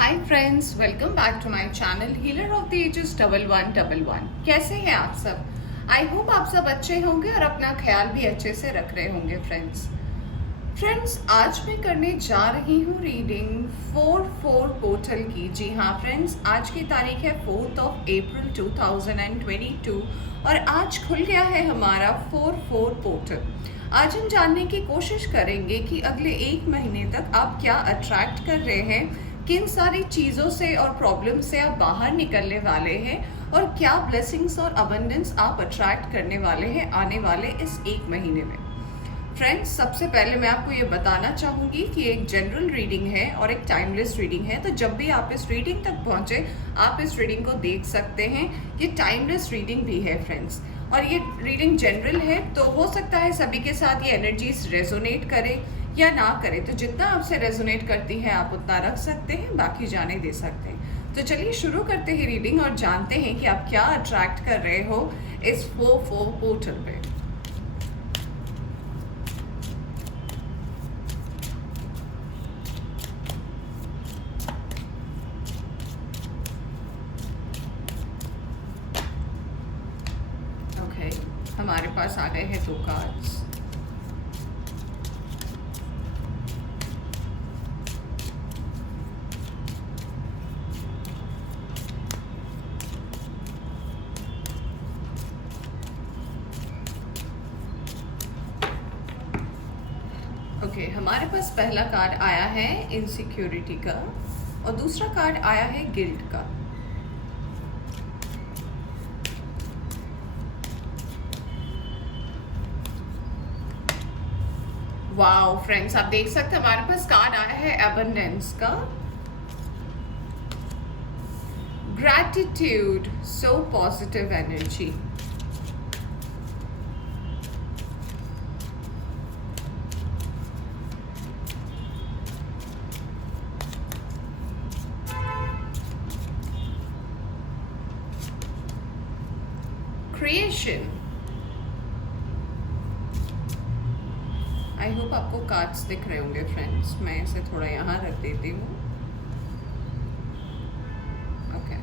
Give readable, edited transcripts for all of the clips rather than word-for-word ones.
Hi friends, welcome back to my channel healer of the ages 1111। कैसे हैं आप सब? आई होप आप सब अच्छे होंगे और अपना ख्याल भी अच्छे से रख रहे होंगे। फ्रेंड्स, आज मैं करने जा रही हूँ रीडिंग 4-4 पोर्टल की। जी हाँ फ्रेंड्स, आज की तारीख है 4 अप्रैल 2022 और आज खुल गया है हमारा 4-4 पोर्टल। आज हम जानने की कोशिश करेंगे कि अगले एक महीने तक आप क्या अट्रैक्ट कर रहे हैं, किन सारी चीज़ों से और प्रॉब्लम से आप बाहर निकलने वाले हैं और क्या ब्लेसिंग्स और अबंडेंस आप अट्रैक्ट करने वाले हैं आने वाले इस एक महीने में। फ्रेंड्स, सबसे पहले मैं आपको ये बताना चाहूँगी कि एक जनरल रीडिंग है और एक टाइमलेस रीडिंग है। तो जब भी आप इस रीडिंग तक पहुँचे आप इस रीडिंग को देख सकते हैं। ये टाइमलेस रीडिंग भी है फ्रेंड्स, और ये रीडिंग जनरल है, तो हो सकता है सभी के साथ ये एनर्जीज रेजोनेट करे या ना करे। तो जितना आपसे रेजोनेट करती है आप उतना रख सकते हैं, बाकी जाने दे सकते हैं। तो चलिए शुरू करते हैं रीडिंग और जानते हैं कि आप क्या अट्रैक्ट कर रहे हो इस 4-4 पोर्टल पे। ओके, हमारे पास आ गए हैं 2 कार्ड्स। ओके, हमारे पास पहला कार्ड आया है इनसिक्योरिटी का और दूसरा कार्ड आया है गिल्ट का। वाओ फ्रेंड्स, आप देख सकते हैं हमारे पास कार्ड आया है एबंडेंस का। Gratitude, so positive energy. Creation. I hope आपको कार्ड्स दिख रहे होंगे फ्रेंड्स। मैं इसे थोड़ा यहाँ रख देती हूँ। Okay,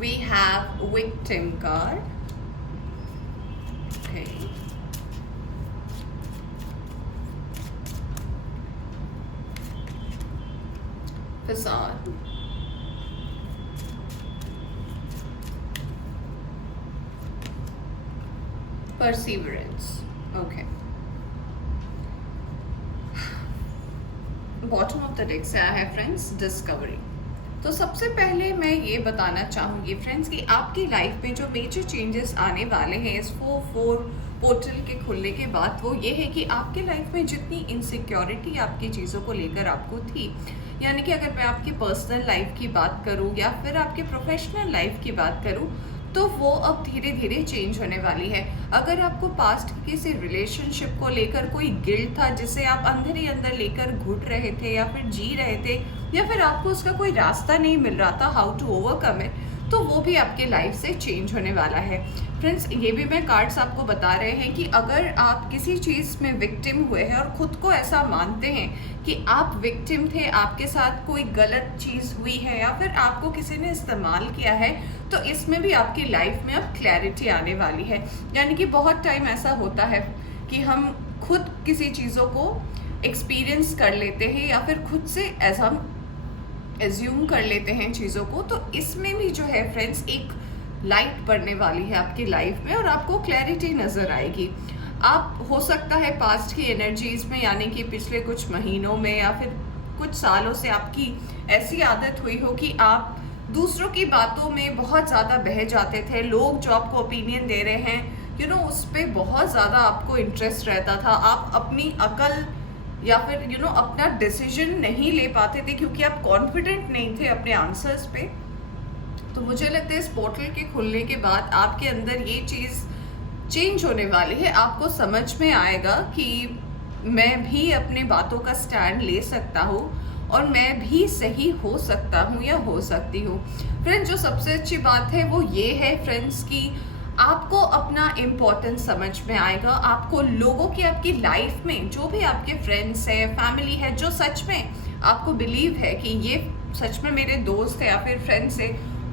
we have victim card. Okay, facade, perseverance। Okay, bottom of the deck से आया है फ्रेंड्स डिस्कवरी। तो सबसे पहले मैं ये बताना चाहूँगी फ्रेंड्स कि आपकी लाइफ में जो मेजर चेंजेस आने वाले हैं इस 4-4 पोर्टल के खुलने के बाद, वो ये है कि आपके लाइफ में जितनी इनसिक्योरिटी आपकी चीज़ों को लेकर आपको थी, यानी कि अगर मैं आपकी पर्सनल लाइफ की बात करूँ या फिर आपके प्रोफेशनल लाइफ की बात करूँ, तो वो अब धीरे धीरे चेंज होने वाली है। अगर आपको पास्ट के किसी रिलेशनशिप को लेकर कोई गिल्ट था जिसे आप अंदर ही अंदर लेकर घुट रहे थे या फिर जी रहे थे, या फिर आपको उसका कोई रास्ता नहीं मिल रहा था हाउ टू ओवरकम इट, तो वो भी आपके लाइफ से चेंज होने वाला है। फ्रेंड्स, ये भी मैं कार्ड्स आपको बता रहे हैं कि अगर आप किसी चीज़ में विक्टिम हुए हैं और ख़ुद को ऐसा मानते हैं कि आप विक्टिम थे, आपके साथ कोई गलत चीज़ हुई है या फिर आपको किसी ने इस्तेमाल किया है, तो इसमें भी आपकी लाइफ में अब क्लैरिटी आने वाली है। यानी कि बहुत टाइम ऐसा होता है कि हम खुद किसी चीज़ों को एक्सपीरियंस कर लेते हैं या फिर खुद से ऐसा हम एज्यूम कर लेते हैं चीज़ों को। तो इसमें भी जो है फ्रेंड्स एक लाइट पड़ने वाली है आपकी लाइफ में और आपको क्लैरिटी नज़र आएगी। आप हो सकता है पास्ट की एनर्जीज में, यानी कि पिछले कुछ महीनों में या फिर कुछ सालों से आपकी ऐसी आदत हुई हो कि आप दूसरों की बातों में बहुत ज़्यादा बह जाते थे। लोग जो आपको ओपिनियन दे रहे हैं उस पर बहुत ज़्यादा आपको इंटरेस्ट रहता था। आप अपनी अकल या फिर अपना डिसीजन नहीं ले पाते थे क्योंकि आप कॉन्फिडेंट नहीं थे अपने आंसर्स पे। तो मुझे लगता है इस पोर्टल के खुलने के बाद आपके अंदर ये चीज़ चेंज होने वाली है। आपको समझ में आएगा कि मैं भी अपने बातों का स्टैंड ले सकता हूँ और मैं भी सही हो सकता हूँ या हो सकती हूँ। फ्रेंड्स, जो सबसे अच्छी बात है वो ये है फ्रेंड्स कि आपको अपना इम्पोर्टेंस समझ में आएगा, आपको लोगों की आपकी लाइफ में जो भी आपके फ्रेंड्स है, फैमिली है, जो सच में आपको बिलीव है कि ये सच में मेरे दोस्त है या फिर फ्रेंड्स है,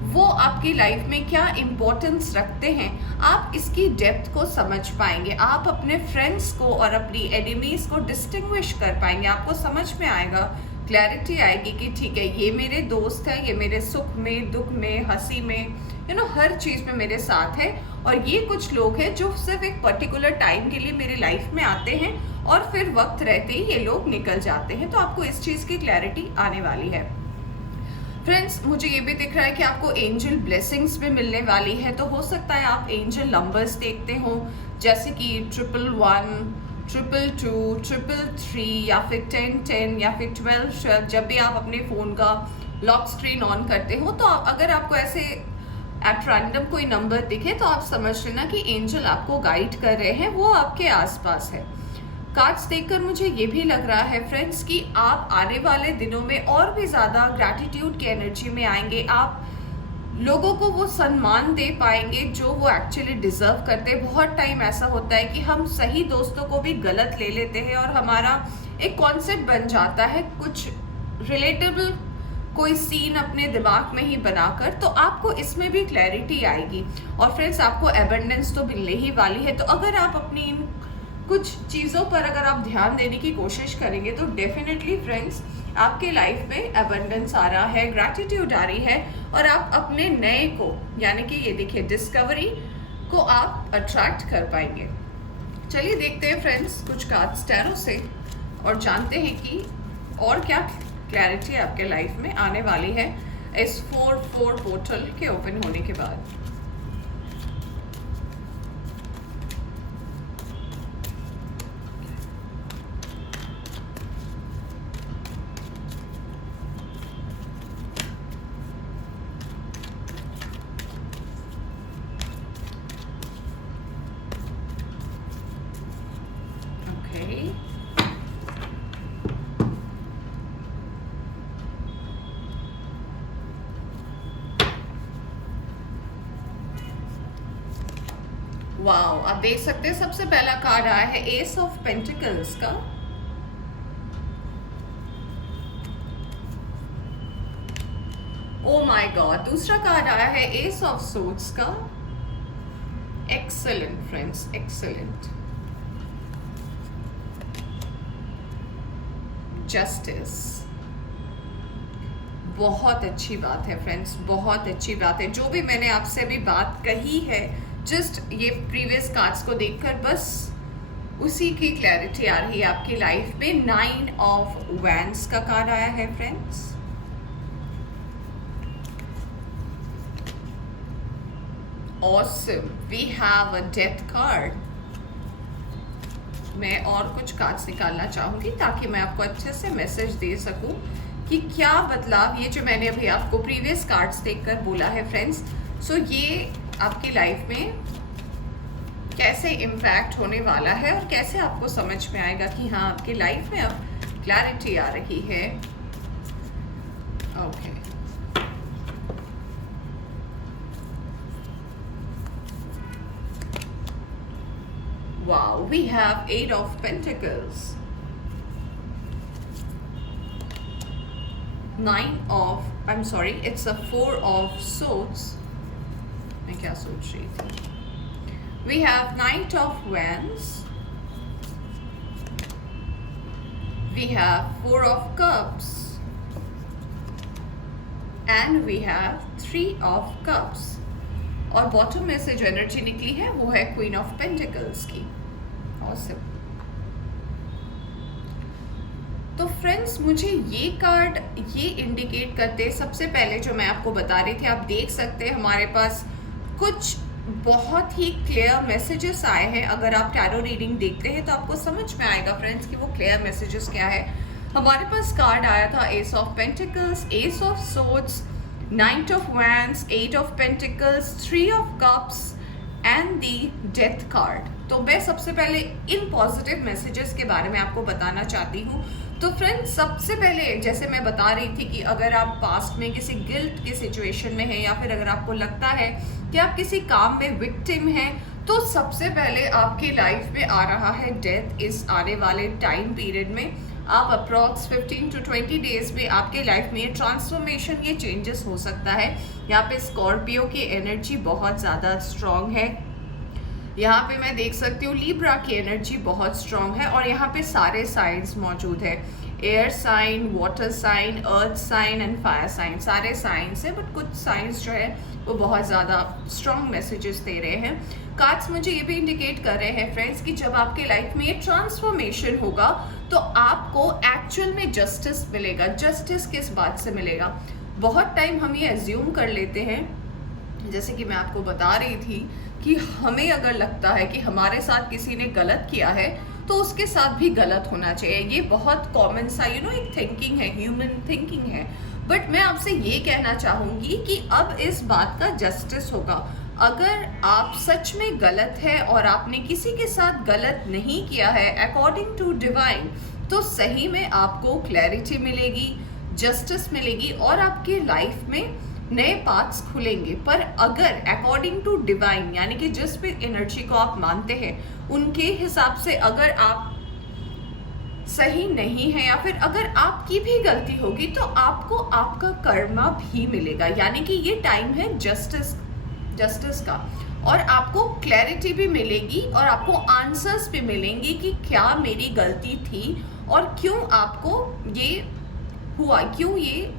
वो आपकी लाइफ में क्या इम्पोर्टेंस रखते हैं, आप इसकी डेप्थ को समझ पाएंगे। आप अपने फ्रेंड्स को और अपनी एनिमीज को डिस्टिंग्विश कर पाएंगे। आपको समझ में आएगा, क्लैरिटी आएगी कि ठीक है, ये मेरे दोस्त है, ये मेरे सुख में, दुख में, हंसी में, हर चीज़ में मेरे साथ है। और ये कुछ लोग हैं जो सिर्फ एक पर्टिकुलर टाइम के लिए मेरी लाइफ में आते हैं और फिर वक्त रहते ही ये लोग निकल जाते हैं। तो आपको इस चीज़ की क्लैरिटी आने वाली है। फ्रेंड्स, मुझे ये भी दिख रहा है कि आपको एंजल ब्लेसिंग्स भी मिलने वाली है। तो हो सकता है आप एंजल नंबर्स देखते हो, जैसे कि 111, 222, 333 या फिर 1010 या फिर 1212। जब भी आप अपने फ़ोन का लॉक स्क्रीन ऑन करते हो तो अगर आपको ऐसे एट रैंडम कोई नंबर दिखे तो आप समझ लेना कि एंजल आपको गाइड कर रहे हैं, वो आपके आसपास है। कार्ड्स देखकर मुझे ये भी लग रहा है फ्रेंड्स कि आप आने वाले दिनों में और भी ज़्यादा ग्रैटिट्यूड की एनर्जी में आएंगे। आप लोगों को वो सम्मान दे पाएंगे जो वो एक्चुअली डिज़र्व करते हैं। बहुत टाइम ऐसा होता है कि हम सही दोस्तों को भी गलत ले लेते हैं और हमारा एक कॉन्सेप्ट बन जाता है कुछ रिलेटेबल कोई सीन अपने दिमाग में ही बनाकर। तो आपको इसमें भी क्लैरिटी आएगी। और फ्रेंड्स, आपको एबंडेंस तो मिलने ही वाली है। तो अगर आप अपनी इन कुछ चीज़ों पर अगर आप ध्यान देने की कोशिश करेंगे तो डेफिनेटली फ्रेंड्स, आपके लाइफ में एबंडेंस आ रहा है, ग्रैटिट्यूड आ रही है और आप अपने नए को, यानी कि ये देखिए डिस्कवरी को आप अट्रैक्ट कर पाएंगे। चलिए देखते हैं फ्रेंड्स कुछ कार्ड्स टैरो से और जानते हैं कि और क्या क्लैरिटी आपके लाइफ में आने वाली है इस 4-4 पोर्टल के ओपन होने के बाद। वाओ, आप देख सकते हैं सबसे पहला कार्ड आया है एस ऑफ पेंटिकल्स का। ओ माय गॉड, दूसरा कार्ड आया है एस ऑफ सोर्ड्स का। Excellent friends, excellent. जस्टिस, बहुत अच्छी बात है फ्रेंड्स, बहुत अच्छी बात है। जो भी मैंने आपसे अभी बात कही है, जस्ट ये प्रीवियस कार्ड्स को देखकर बस उसी की क्लैरिटी आ रही है आपकी लाइफ में। 9 ऑफ वैंड्स का कार्ड आया है friends. Awesome, we have a death card. मैं और कुछ कार्ड्स निकालना चाहूंगी ताकि मैं आपको अच्छे से मैसेज दे सकूं कि क्या बदलाव, ये जो मैंने अभी आपको प्रीवियस कार्ड्स देखकर बोला है फ्रेंड्स, सो ये आपकी लाइफ में कैसे इम्पैक्ट होने वाला है और कैसे आपको समझ में आएगा कि हाँ, आपकी लाइफ में अब क्लैरिटी आ रही है। Okay, wow, we have 8 of Pentacles, 9 of, I'm sorry, it's a 4 of Swords। मैं क्या सोच रही थी? We have Knight of Wands, we have 4 of Cups and we have 3 of Cups। और बॉटम में से जो एनर्जी निकली है वो है क्वीन ऑफ पेंटिकल्स की। ऑसम। तो फ्रेंड्स, मुझे ये कार्ड ये इंडिकेट करते, सबसे पहले जो मैं आपको बता रही थी, आप देख सकते हैं हमारे पास कुछ बहुत ही क्लियर मैसेजेस आए हैं। अगर आप टैरो रीडिंग देखते हैं तो आपको समझ में आएगा फ्रेंड्स कि वो क्लियर मैसेजेस क्या है। हमारे पास कार्ड आया था S of pentacles, S of swords, night of wands, 8 of pentacles, 3 of cups and the death card. तो मैं सबसे पहले इन पॉजिटिव मैसेजेस के बारे में आपको बताना चाहती हूँ। तो फ्रेंड्स, सबसे पहले जैसे मैं बता रही थी कि अगर आप पास्ट में किसी गिल्ट की सिचुएशन में हैं या फिर अगर आपको लगता है कि आप किसी काम में विक्टिम हैं, तो सबसे पहले आपकी लाइफ में आ रहा है डेथ। इस आने वाले टाइम पीरियड में आप अप्रॉक्स 15 to 20 डेज में आपके लाइफ में ये ट्रांसफॉर्मेशन, ये चेंजेस हो सकता है। यहाँ पे स्कॉर्पियो की एनर्जी बहुत ज़्यादा स्ट्रांग है। यहाँ पे मैं देख सकती हूँ लिब्रा की एनर्जी बहुत स्ट्रांग है, और यहाँ पे सारे साइंस मौजूद है। Air sign, water sign, earth sign and fire sign, सारे साइंस है, बट कुछ साइंस जो है वो बहुत ज़्यादा स्ट्रॉन्ग मैसेजेस दे रहे हैं। कार्ड्स मुझे ये भी इंडिकेट कर रहे हैं फ्रेंड्स कि जब आपके लाइफ में ये ट्रांसफॉर्मेशन होगा तो आपको एक्चुअल में जस्टिस मिलेगा। जस्टिस किस बात से मिलेगा? बहुत टाइम हम ये एज्यूम कर लेते हैं, जैसे कि मैं आपको बता रही थी कि हमें अगर लगता है कि हमारे साथ किसी ने गलत किया है तो उसके साथ भी गलत होना चाहिए। ये बहुत कॉमन सा एक थिंकिंग है, ह्यूमन थिंकिंग है। बट मैं आपसे ये कहना चाहूँगी कि अब इस बात का जस्टिस होगा। अगर आप सच में गलत है और आपने किसी के साथ गलत नहीं किया है अकॉर्डिंग टू डिवाइन, तो सही में आपको क्लैरिटी मिलेगी, जस्टिस मिलेगी और आपके लाइफ में नए पाथ्स खुलेंगे। पर अगर अकॉर्डिंग टू डिवाइन, यानी कि जिस भी एनर्जी को आप मानते हैं उनके हिसाब से अगर आप सही नहीं है, या फिर अगर आपकी भी गलती होगी, तो आपको आपका कर्मा भी मिलेगा। यानी कि ये टाइम है जस्टिस का, और आपको क्लैरिटी भी मिलेगी और आपको आंसर्स भी मिलेंगे कि क्या मेरी गलती थी और क्यों आपको ये हुआ, क्यों ये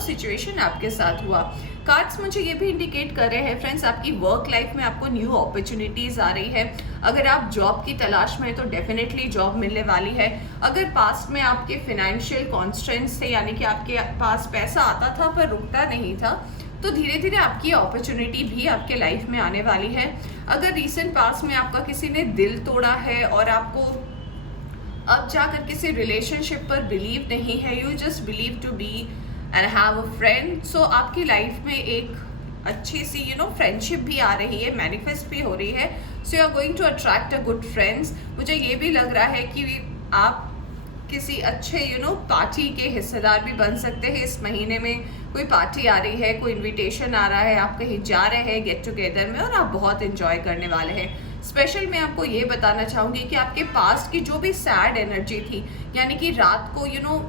सिचुएशन आपके साथ हुआ। कार्ड्स मुझे ये भी इंडिकेट कर रहे हैं फ्रेंड्स, आपकी वर्क लाइफ में आपको न्यू अपॉर्चुनिटीज आ रही है। अगर आप जॉब की तलाश में हैं तो डेफिनेटली जॉब मिलने वाली है। अगर पास्ट में आपके फिनेंशियल कॉन्स्ट्रेंट्स थे, यानी कि आपके पास पैसा आता था पर रुकता नहीं था, तो धीरे धीरे आपकी अपॉर्चुनिटी भी आपके लाइफ में आने वाली है। अगर रिसेंट पास्ट में आपका किसी ने दिल तोड़ा है और आपको अब जाकर किसी रिलेशनशिप पर बिलीव नहीं है, you just believe to be and have a friend, so आपकी लाइफ में एक अच्छी सी फ्रेंडशिप भी आ रही है, मैनिफेस्ट भी हो रही है। So you are going to attract a good friends. मुझे ये भी लग रहा है कि आप किसी अच्छे पार्टी के हिस्सेदार भी बन सकते हैं। इस महीने में कोई पार्टी आ रही है, कोई इनविटेशन आ रहा है, आप कहीं जा रहे हैं गेट टुगेदर में और आप बहुत एंजॉय करने वाले हैं। स्पेशल मैं आपको ये बताना चाहूँगी कि आपके पास्ट की जो भी सैड एनर्जी थी, यानी कि रात को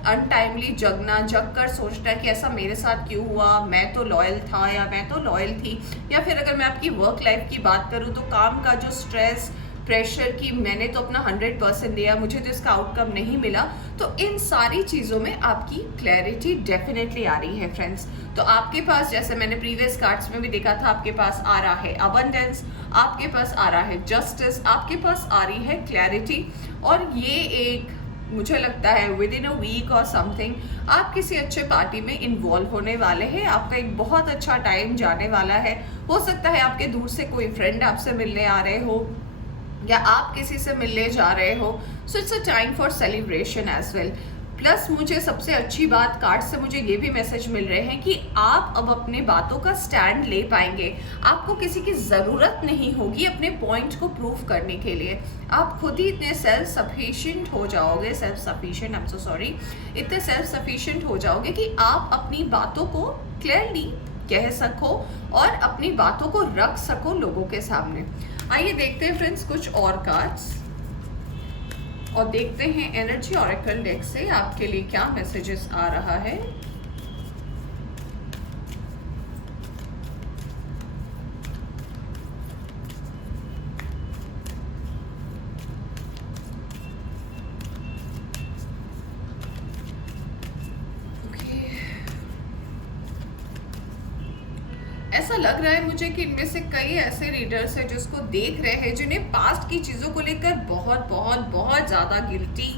अनटाइमली जगना, जग कर सोचना कि ऐसा मेरे साथ क्यों हुआ, मैं तो लॉयल था या मैं तो लॉयल थी, या फिर अगर मैं आपकी वर्क लाइफ की बात करूँ तो काम का जो स्ट्रेस, प्रेशर की मैंने तो अपना 100% दिया, मुझे तो इसका आउटकम नहीं मिला, तो इन सारी चीज़ों में आपकी क्लैरिटी डेफिनेटली आ रही है फ्रेंड्स। तो आपके पास, जैसे मैंने प्रीवियस कार्ड्स में भी देखा था, आपके पास आ रहा है अबंडेंस, आपके पास आ रहा है जस्टिस, आपके पास आ रही है क्लैरिटी, और ये एक मुझे लगता है विद इन अ वीक और समथिंग आप किसी अच्छे पार्टी में इन्वॉल्व होने वाले हैं। आपका एक बहुत अच्छा टाइम जाने वाला है। हो सकता है आपके दूर से कोई फ्रेंड आपसे मिलने आ रहे हो या आप किसी से मिलने जा रहे हो, so it's a time for celebration as well. Plus मुझे सबसे अच्छी बात कार्ड से मुझे ये भी मैसेज मिल रहे हैं कि आप अब अपने बातों का स्टैंड ले पाएंगे। आपको किसी की ज़रूरत नहीं होगी अपने पॉइंट को प्रूव करने के लिए। आप खुद ही इतने सेल्फ सफिशिएंट हो जाओगे, इतने सेल्फ सफिशिएंट हो जाओगे कि आप अपनी बातों को क्लियरली कह सको और अपनी बातों को रख सको लोगों के सामने। आइए देखते हैं फ्रेंड्स कुछ और कार्ड्स और देखते हैं एनर्जी ऑरेकल डेक से आपके लिए क्या मैसेजेस आ रहा है। ऐसा लग रहा है मुझे कि इनमें से कई ऐसे रीडर्स हैं जिसको देख रहे हैं, जिन्हें पास्ट की चीज़ों को लेकर बहुत बहुत बहुत ज़्यादा गिल्टी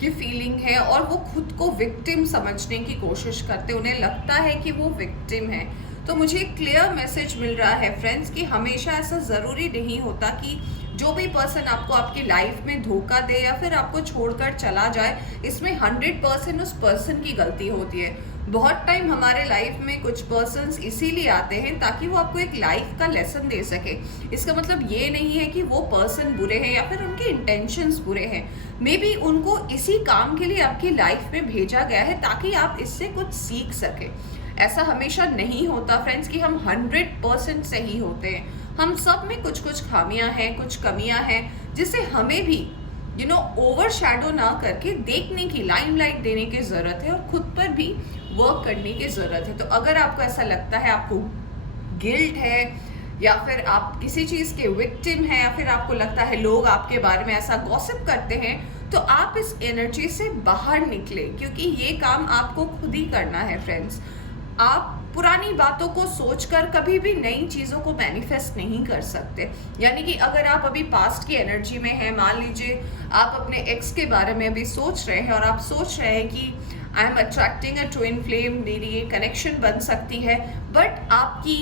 की फीलिंग है और वो खुद को विक्टिम समझने की कोशिश करते, उन्हें लगता है कि वो विक्टिम है। तो मुझे एक क्लियर मैसेज मिल रहा है फ्रेंड्स कि हमेशा ऐसा ज़रूरी नहीं होता कि जो भी पर्सन आपको आपकी लाइफ में धोखा दे या फिर आपको छोड़कर चला जाए, इसमें 100% उस पर्सन की गलती होती है। बहुत टाइम हमारे लाइफ में कुछ पर्सन्स इसीलिए आते हैं ताकि वो आपको एक लाइफ का लेसन दे सके। इसका मतलब ये नहीं है कि वो पर्सन बुरे हैं या फिर उनके इंटेंशंस बुरे हैं। मे बी उनको इसी काम के लिए आपकी लाइफ में भेजा गया है ताकि आप इससे कुछ सीख सके। ऐसा हमेशा नहीं होता फ्रेंड्स कि हम 100% सही होते हैं। हम सब में कुछ कुछ खामियां हैं, कुछ कमियां हैं, जिसे हमें भी ओवर शैडो ना करके देखने की, लाइमलाइट देने की ज़रूरत है और खुद पर भी वर्क करने की ज़रूरत है। तो अगर आपको ऐसा लगता है, आपको गिल्ट है, या फिर आप किसी चीज़ के विक्टिम हैं, या फिर आपको लगता है लोग आपके बारे में ऐसा गॉसिप करते हैं, तो आप इस एनर्जी से बाहर निकले, क्योंकि ये काम आपको खुद ही करना है फ्रेंड्स। आप पुरानी बातों को सोचकर कभी भी नई चीज़ों को मैनिफेस्ट नहीं कर सकते। यानी कि अगर आप अभी पास्ट की एनर्जी में हैं, मान लीजिए आप अपने एक्स के बारे में अभी सोच रहे हैं और आप सोच रहे हैं कि I am attracting a twin flame, मेरी ये कनेक्शन बन सकती है, बट आपकी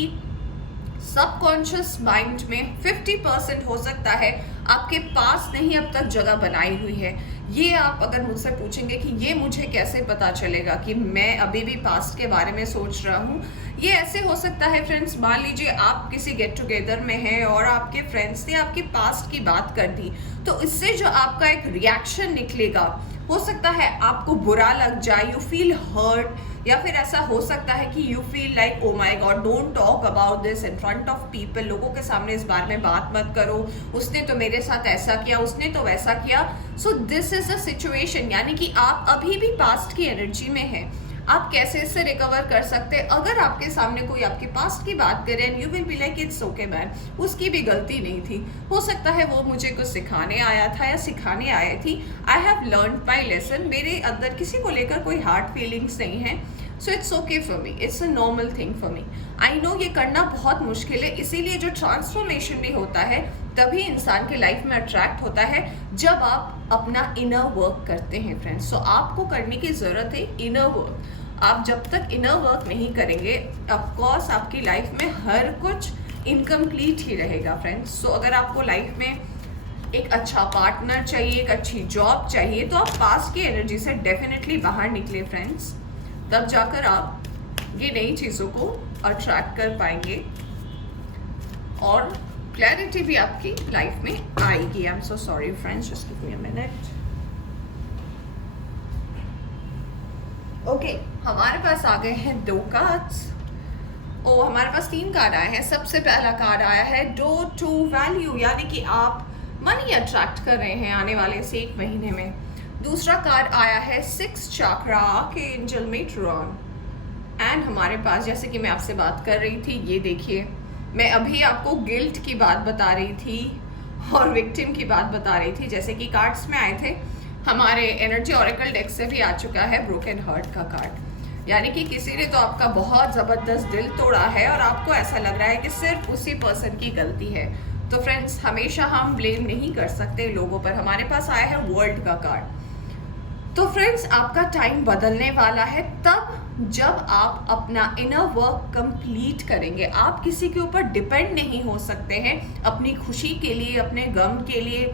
सबकॉन्शियस माइंड में 50% हो सकता है आपके पास नहीं अब तक जगह बनाई हुई है। ये आप अगर मुझसे पूछेंगे कि ये मुझे कैसे पता चलेगा कि मैं अभी भी पास्ट के बारे में सोच रहा हूँ, ये ऐसे हो सकता है फ्रेंड्स, मान लीजिए आप किसी गेट टुगेदर में हैं और आपके फ्रेंड्स ने आपके पास्ट की बात कर दी, तो इससे जो आपका एक रिएक्शन निकलेगा, हो सकता है आपको बुरा लग जाए, यू फील हर्ट, या फिर ऐसा हो सकता है कि you feel like oh my God, don't talk about this in front of people, लोगों के सामने इस बारे में बात मत करो, उसने तो मेरे साथ ऐसा किया, उसने तो वैसा किया। So this is a situation, यानी कि आप अभी भी पास्ट की एनर्जी में हैं। आप कैसे इससे रिकवर कर सकते हैं? अगर आपके सामने कोई आपके पास्ट की बात करे and you will be like it's okay man, उसकी भी गलती नहीं थी, हो सकता है वो मुझे कुछ सिखाने आया था या सिखाने आई थी, I have learn my lesson, मेरे अंदर किसी को लेकर कोई हार्ड फीलिंग्स नहीं है, so it's okay for me, it's a normal thing for me. I know ये करना बहुत मुश्किल है, इसीलिए जो ट्रांसफॉर्मेशन भी होता है तभी इंसान के लाइफ में अट्रैक्ट होता है जब आप अपना इनर वर्क करते हैं फ्रेंड्स। सो आपको करने की ज़रूरत है इनर वर्क। आप जब तक इनर वर्क नहीं करेंगे, ऑफकोर्स आपकी लाइफ में हर कुछ इनकम्प्लीट ही रहेगा फ्रेंड्स। सो अगर आपको लाइफ में एक अच्छा पार्टनर चाहिए, एक अच्छी जॉब चाहिए, तो आप पास्ट की एनर्जी से डेफिनेटली बाहर निकले फ्रेंड्स, तब जाकर आप ये नई चीज़ों को अट्रैक्ट कर पाएंगे और क्लैरिटी भी आपकी लाइफ में आएगी। I am so sorry friends, just give me a minute. Okay, हमारे पास आ गए हैं 2 कार्ड्स। हमारे पास 3 कार्ड आए हैं। सबसे पहला कार्ड आया है डोर टू वैल्यू, यानी कि आप मनी अट्रैक्ट कर रहे हैं आने वाले से 1 महीने में। दूसरा कार्ड आया है 6 चाक्रा के एंजल मेट्रॉन। एंड हमारे पास, जैसे कि मैं आपसे बात कर रही थी, ये देखिए, मैं अभी आपको गिल्ट की बात बता रही थी और विक्टिम की बात बता रही थी, जैसे कि कार्ड्स में आए थे। हमारे एनर्जी ऑरेकल डेक से भी आ चुका है ब्रोकन हार्ट का कार्ड, यानी कि किसी ने तो आपका बहुत ज़बरदस्त दिल तोड़ा है और आपको ऐसा लग रहा है कि सिर्फ उसी पर्सन की गलती है। तो फ्रेंड्स, हमेशा हम ब्लेम नहीं कर सकते लोगों पर। हमारे पास आया है वर्ल्ड का कार्ड। तो फ्रेंड्स, आपका टाइम बदलने वाला है तब जब आप अपना इनर वर्क कंप्लीट करेंगे। आप किसी के ऊपर डिपेंड नहीं हो सकते हैं अपनी खुशी के लिए, अपने गम के लिए,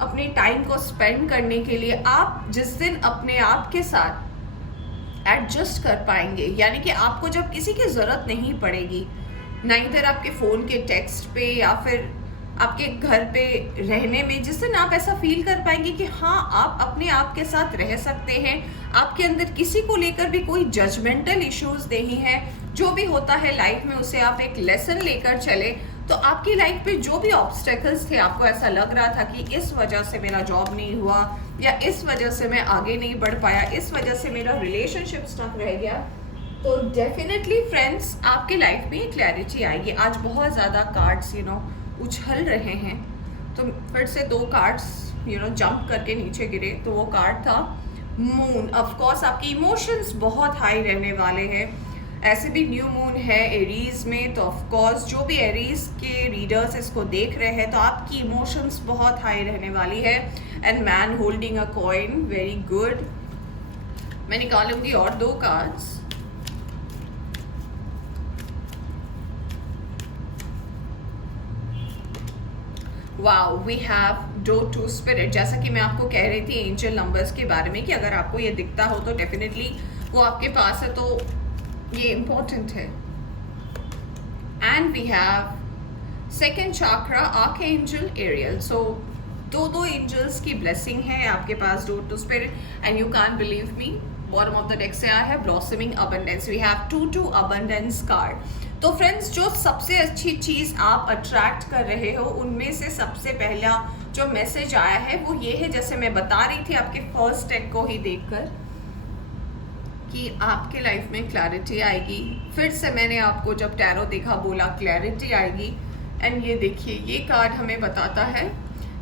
अपने टाइम को स्पेंड करने के लिए। आप जिस दिन अपने आप के साथ एडजस्ट कर पाएंगे, यानी कि आपको जब किसी की ज़रूरत नहीं पड़ेगी, ना इधर आपके फ़ोन के टेक्स्ट पे या फिर आपके घर पे रहने में, जिस दिन आप ऐसा फील कर पाएंगे कि हाँ, आप अपने आप के साथ रह सकते हैं, आपके अंदर किसी को लेकर भी कोई जजमेंटल इश्यूज नहीं है, जो भी होता है लाइफ में उसे आप एक लेसन लेकर चले, तो आपकी लाइफ पे जो भी ऑब्स्टेकल्स थे, आपको ऐसा लग रहा था कि इस वजह से मेरा जॉब नहीं हुआ, या इस वजह से मैं आगे नहीं बढ़ पाया, इस वजह से मेरा रिलेशनशिप स्टक रह गया, तो डेफिनेटली फ्रेंड्स, आपके लाइफ में क्लैरिटी आएगी। आज बहुत ज़्यादा कार्ड्स उछल रहे हैं, तो फिर से 2 कार्ड्स जंप करके नीचे गिरे, तो वो कार्ड था मून। ऑफ कोर्स आपके इमोशंस बहुत हाई रहने वाले हैं। ऐसे भी न्यू मून है एरीज में, तो ऑफ कोर्स जो भी एरीज के रीडर्स इसको देख रहे हैं, तो आपकी इमोशंस बहुत हाई रहने वाली है। And man holding a coin, very good. मैं निकालूंगी और 2 cards. Wow, we have door to spirit. जैसा कि मैं आपको कह रही थी एंजल नंबर्स के बारे में कि अगर आपको ये दिखता हो तो डेफिनेटली वो आपके पास है, तो ये इम्पोर्टेंट है। And we have 2nd chakra archangel Ariel. So 2 angels की ब्लेसिंग है आपके पास, door to spirit. And you can believe me, bottom of the deck से आया है blossoming abundance. We have two abundance card. तो फ्रेंड्स, जो सबसे अच्छी चीज़ आप अट्रैक्ट कर रहे हो उनमें से सबसे पहला जो मैसेज आया है वो ये है, जैसे मैं बता रही थी आपके फर्स्ट डेक को ही देखकर, कि आपके लाइफ में क्लैरिटी आएगी। फिर से मैंने आपको जब टैरो देखा बोला क्लैरिटी आएगी। एंड ये देखिए, ये कार्ड हमें बताता है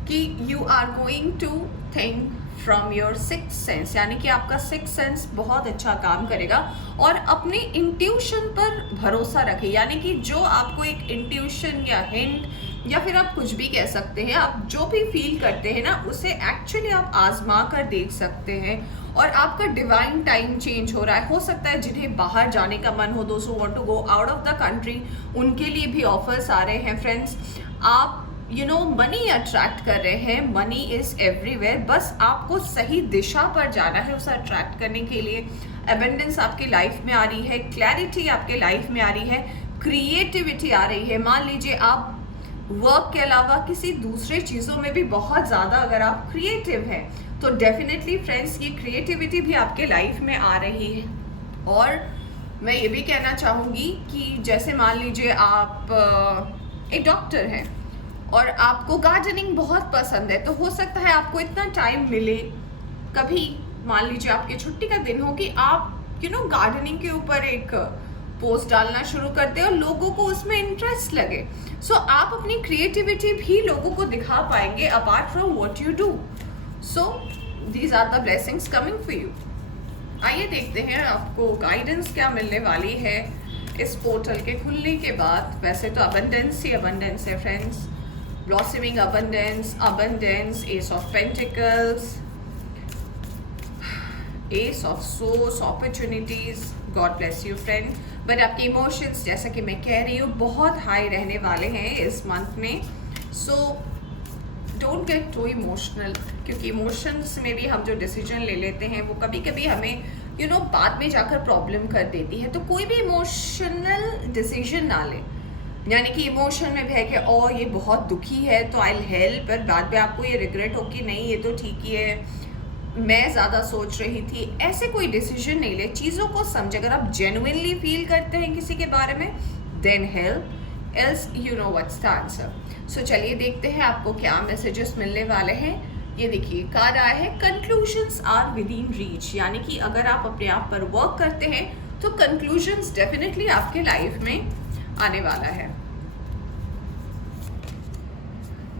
कि you are going to think from your sixth sense, यानी कि आपका सिक्स्थ सेंस बहुत अच्छा काम करेगा। और अपने इंट्यूशन पर भरोसा रखें, यानी कि जो आपको एक इंट्यूशन या हिंट या फिर आप कुछ भी कह सकते हैं, आप जो भी फील करते हैं ना उसे एक्चुअली आप आजमा कर देख सकते हैं। और आपका डिवाइन टाइम चेंज हो रहा है। हो सकता है जिन्हें बाहर जाने का मन हो, दोस्तों want to go out of the country, उनके लिए भी ऑफर्स आ रहे हैं फ्रेंड्स। आप मनी अट्रैक्ट कर रहे हैं, मनी इज एवरीवेयर, बस आपको सही दिशा पर जाना है उसे अट्रैक्ट करने के लिए। एबंडेंस आपकी लाइफ में आ रही है, क्लैरिटी आपके लाइफ में आ रही है, क्रिएटिविटी आ रही है। मान लीजिए आप वर्क के अलावा किसी दूसरे चीज़ों में भी बहुत ज़्यादा अगर आप क्रिएटिव हैं तो डेफिनेटली फ्रेंड्स ये क्रिएटिविटी भी आपके लाइफ में आ रही है। और मैं ये भी कहना चाहूँगी कि जैसे मान लीजिए आप एक डॉक्टर हैं और आपको गार्डनिंग बहुत पसंद है, तो हो सकता है आपको इतना टाइम मिले, कभी मान लीजिए आपकी छुट्टी का दिन हो कि आप गार्डनिंग के ऊपर एक पोस्ट डालना शुरू करते हैं और लोगों को उसमें इंटरेस्ट लगे। सो आप अपनी क्रिएटिविटी भी लोगों को दिखा पाएंगे apart from what you do. So these are the blessings coming for you. आइए देखते हैं आपको गाइडेंस क्या मिलने वाली है इस पोर्टल के खुलने के बाद। वैसे तो अबंडेंस ही अबंडेंस है friends, blossoming abundance, abundance, S of pentacles, S of source, opportunities. God bless you friend. But आपके इमोशंस, जैसा कि मैं कह रही हूँ, बहुत हाई रहने वाले हैं इस मंथ में। So don't get too emotional, क्योंकि इमोशंस में भी हम जो डिसीजन ले लेते हैं वो कभी कभी हमें बाद में जाकर प्रॉब्लम कर देती है। तो कोई भी इमोशनल डिसीजन ना ले, यानी कि इमोशन में बह के और ये बहुत दुखी है तो आई विल हेल्प, पर बाद में आपको ये रिग्रेट हो कि नहीं ये तो ठीक ही है, मैं ज़्यादा सोच रही थी। ऐसे कोई डिसीजन नहीं ले, चीज़ों को समझे। अगर आप जेन्युइनली फील करते हैं किसी के बारे में, then help, else you know what's the answer. So चलिए देखते हैं आपको क्या मैसेजेस मिलने वाले हैं। ये देखिए, कार्ड आया है conclusions are within reach, यानी कि अगर आप अपने आप पर वर्क करते हैं तो कंक्लूजन्स डेफिनेटली आपके लाइफ में आने वाला है।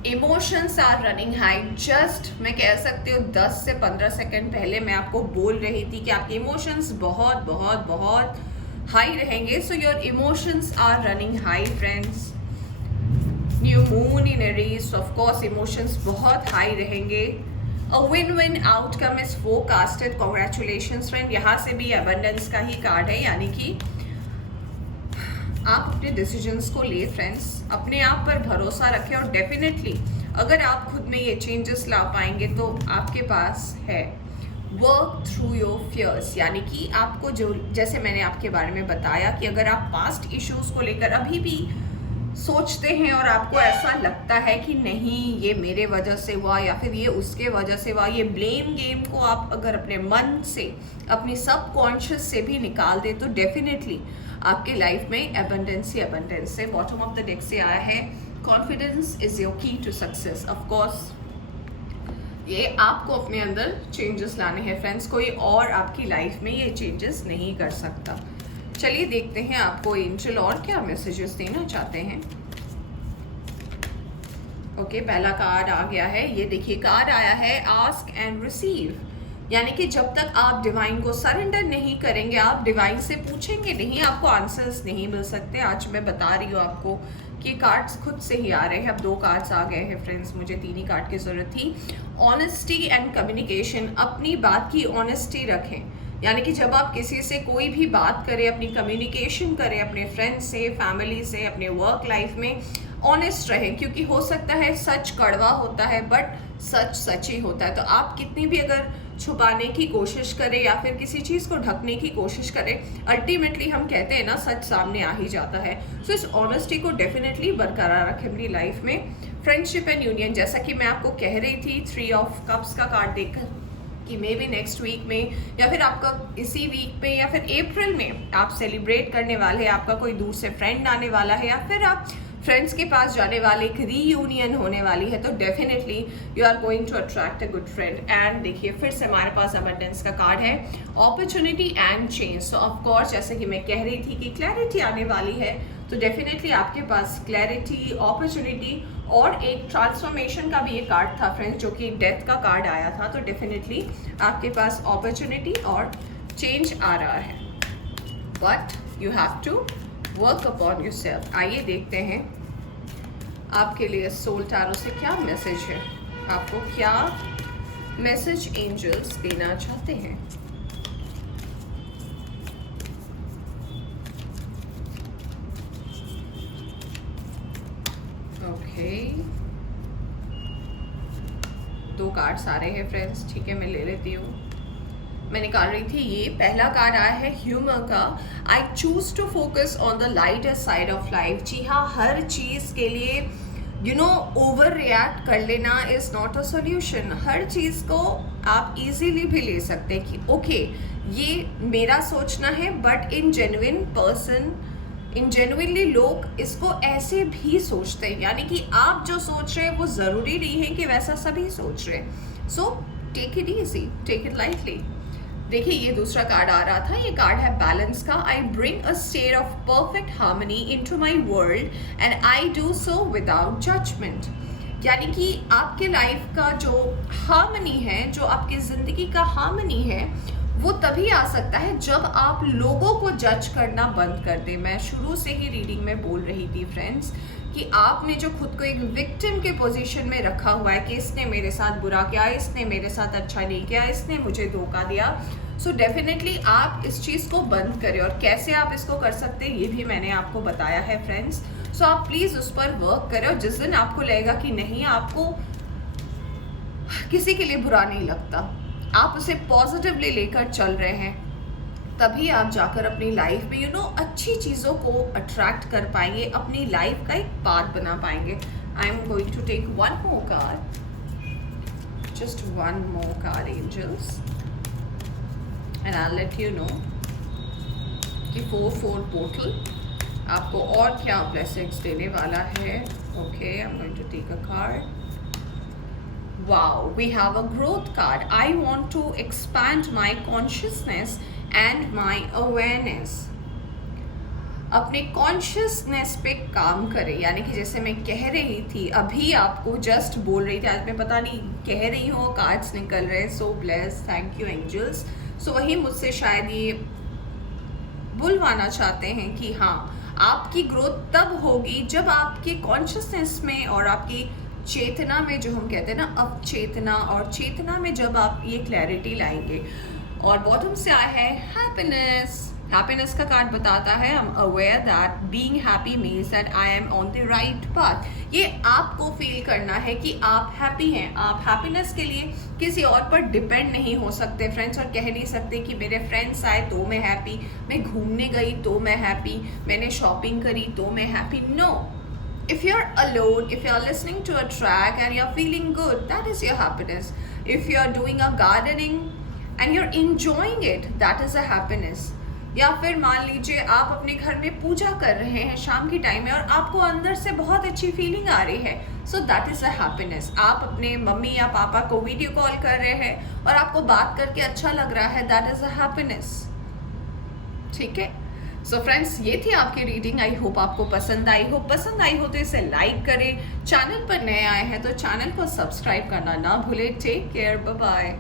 Emotions are running high, just मैं कह सकती हूँ 10 से 15 सेकेंड पहले मैं आपको बोल रही थी कि आपके इमोशंस बहुत बहुत बहुत हाई रहेंगे। So your emotions are running high friends. New moon in Aries, of course emotions बहुत हाई रहेंगे। A win win outcome is forecasted, congratulations friend. यहाँ से भी अबंडेंस का ही कार्ड है, यानी कि आप अपने डिसीजंस को ले फ्रेंड्स, अपने आप पर भरोसा रखें। और डेफिनेटली अगर आप खुद में ये चेंजेस ला पाएंगे तो आपके पास है वर्क थ्रू योर फियर्स, यानी कि आपको जो, जैसे मैंने आपके बारे में बताया कि अगर आप पास्ट इश्यूज को लेकर अभी भी सोचते हैं और आपको ऐसा लगता है कि नहीं ये मेरे वजह से हुआ या फिर ये उसके वजह से हुआ, ये ब्लेम गेम को आप अगर अपने मन से, अपनी सबकॉन्शियस से भी निकाल दे तो डेफिनेटली आपके लाइफ में एबंडेंस ही एबंडेंस है। बॉटम ऑफ द डेक से आया है कॉन्फिडेंस इज योर की टू सक्सेस। ऑफ कोर्स ये आपको अपने अंदर चेंजेस लाने हैं फ्रेंड्स, कोई और आपकी लाइफ में ये चेंजेस नहीं कर सकता। चलिए देखते हैं आपको एंजल और क्या मैसेजेस देना चाहते हैं। ओके, पहला कार्ड आ गया है। ये देखिए, कार्ड आया है आस्क एंड रिसीव, यानी कि जब तक आप डिवाइन को सरेंडर नहीं करेंगे, आप डिवाइन से पूछेंगे नहीं, आपको आंसर्स नहीं मिल सकते। आज मैं बता रही हूँ आपको कि कार्ड्स खुद से ही आ रहे हैं। अब 2 कार्ड्स आ गए हैं फ्रेंड्स, मुझे 3 ही कार्ड की ज़रूरत थी। ऑनेस्टी एंड कम्युनिकेशन, अपनी बात की ऑनेस्टी रखें, यानी कि जब आप किसी से कोई भी बात करें, अपनी कम्युनिकेशन करें, अपने फ्रेंड्स से, फैमिली से, अपने वर्क लाइफ में ऑनेस्ट रहें, क्योंकि हो सकता है सच कड़वा होता है बट सच सच ही होता है। तो आप कितनी भी अगर छुपाने की कोशिश करें या फिर किसी चीज़ को ढकने की कोशिश करें, अल्टीमेटली हम कहते हैं ना सच सामने आ ही जाता है। सो इस ऑनेस्टी को डेफिनेटली बरकरार रखें अपनी लाइफ में। फ्रेंडशिप एंड यूनियन, जैसा कि मैं आपको कह रही थी 3 ऑफ कप्स का कार्ड देखकर कि मे बी नेक्स्ट वीक में या फिर आपका इसी वीक पे या फिर अप्रैल में आप सेलिब्रेट करने वाले हैं, आपका कोई दूर से फ्रेंड आने वाला है या फिर आप फ्रेंड्स के पास जाने वाले, एक रीयूनियन होने वाली है, तो definitely you are going to attract a good friend. And देखिए फिर से हमारे पास अबंडेंस का कार्ड है, opportunity and change. So of course जैसे कि मैं कह रही थी कि क्लैरिटी आने वाली है, तो डेफिनेटली आपके पास क्लैरिटी, अपॉर्चुनिटी और एक ट्रांसफॉर्मेशन का भी ये कार्ड था फ्रेंड्स, जो कि डेथ का कार्ड आया था। तो डेफिनेटली आपके पास अपॉर्चुनिटी और चेंज आ रहा है, but you have to work upon yourself. आइए देखते हैं आपके लिए सोल टैरो से क्या मैसेज है, आपको क्या मैसेज एंजल्स देना चाहते हैं। ओके, 2 कार्ड्स आ रहे हैं फ्रेंड्स, ठीक है मैं ले लेती हूँ। मैं निकाल रही थी, ये पहला कार्ड आया है ह्यूमर का। I choose to focus on the lighter side of life. जी हाँ, हर चीज़ के लिए ओवर रिएक्ट कर लेना इज़ नॉट अ सोल्यूशन। हर चीज़ को आप इजीली भी ले सकते हैं कि ओके ये मेरा सोचना है, बट इन जेन्युइनली लोग इसको ऐसे भी सोचते हैं, यानी कि आप जो सोच रहे हैं वो ज़रूरी नहीं है कि वैसा सभी सोच रहे हैं। So take it easy, take it lightly. देखिए ये दूसरा कार्ड आ रहा था, ये कार्ड है बैलेंस का। I bring a state of perfect harmony into my world and I do so without judgement. यानी कि आपके लाइफ का जो हार्मनी है, जो आपकी ज़िंदगी का हार्मनी है, वो तभी आ सकता है जब आप लोगों को जज करना बंद कर दें। मैं शुरू से ही रीडिंग में बोल रही थी फ्रेंड्स कि आपने जो खुद को एक विक्टिम के पोजीशन में रखा हुआ है कि इसने मेरे साथ बुरा किया, इसने मेरे साथ अच्छा नहीं किया, इसने मुझे धोखा दिया, सो डेफिनेटली आप इस चीज़ को बंद करें। और कैसे आप इसको कर सकते हैं ये भी मैंने आपको बताया है फ्रेंड्स। सो आप प्लीज़ उस पर वर्क करें, और जिस दिन आपको लगेगा कि नहीं, आपको किसी के लिए बुरा नहीं लगता, आप उसे पॉजिटिवली लेकर चल रहे हैं, तभी आप जाकर अपनी लाइफ में अच्छी चीज़ों को अट्रैक्ट कर पाएंगे, अपनी लाइफ का एक पार्ट बना पाएंगे। I am going to take one more card, just one more card angels, and I let you know कि 4-4 पोर्टल आपको और क्या ब्लेसिंग्स देने वाला है। Okay, I am going to take a card. Wow, we have a growth card. I want to expand my consciousness and my awareness. अपने consciousness पे काम करें, यानी कि जैसे मैं कह रही थी अभी, आपको जस्ट बोल रही थी, आज मैं पता नहीं कह रही हूँ, कार्ड्स निकल रहे हैं। सो ब्लेस, थैंक यू एंजल्स। सो वही मुझसे शायद ये बुलवाना चाहते हैं कि हाँ, आपकी ग्रोथ तब होगी जब आपके कॉन्शियसनेस में और आपकी चेतना में, जो हम कहते हैं ना अवचेतना और चेतना में, जब आप ये क्लैरिटी लाएंगे। और बॉटम से आया है हैप्पीनेस। हैप्पीनेस का कार्ड बताता है I am aware that being happy means that I am on the right path. ये आपको फील करना है कि आप हैप्पी हैं। आप हैप्पीनेस के लिए किसी और पर डिपेंड नहीं हो सकते फ्रेंड्स, और कह नहीं सकते कि मेरे फ्रेंड्स आए तो मैं हैप्पी, मैं घूमने गई तो मैं हैप्पी, मैंने शॉपिंग करी तो मैं happy. No, if you're alone, if you're listening to a track and you're feeling good, that is your happiness. If you're doing a gardening and you're enjoying it, that is a happiness. या फिर मान लीजिए आप अपने घर में पूजा कर रहे हैं शाम की टाइम में और आपको अंदर से बहुत अच्छी फीलिंग आ रही है, so that is a happiness. आप अपने मम्मी या पापा को वीडियो कॉल कर रहे हैं और आपको बात करके अच्छा लग रहा है, दैट इज़ अ हैप्पीनेस। ठीक है, सो फ्रेंड्स ये थी आपकी रीडिंग। आई होप आपको पसंद आई हो। पसंद आई हो तो इसे लाइक करें, चैनल पर नए आए हैं तो चैनल को सब्सक्राइब करना ना भूलें। Take care, bye bye.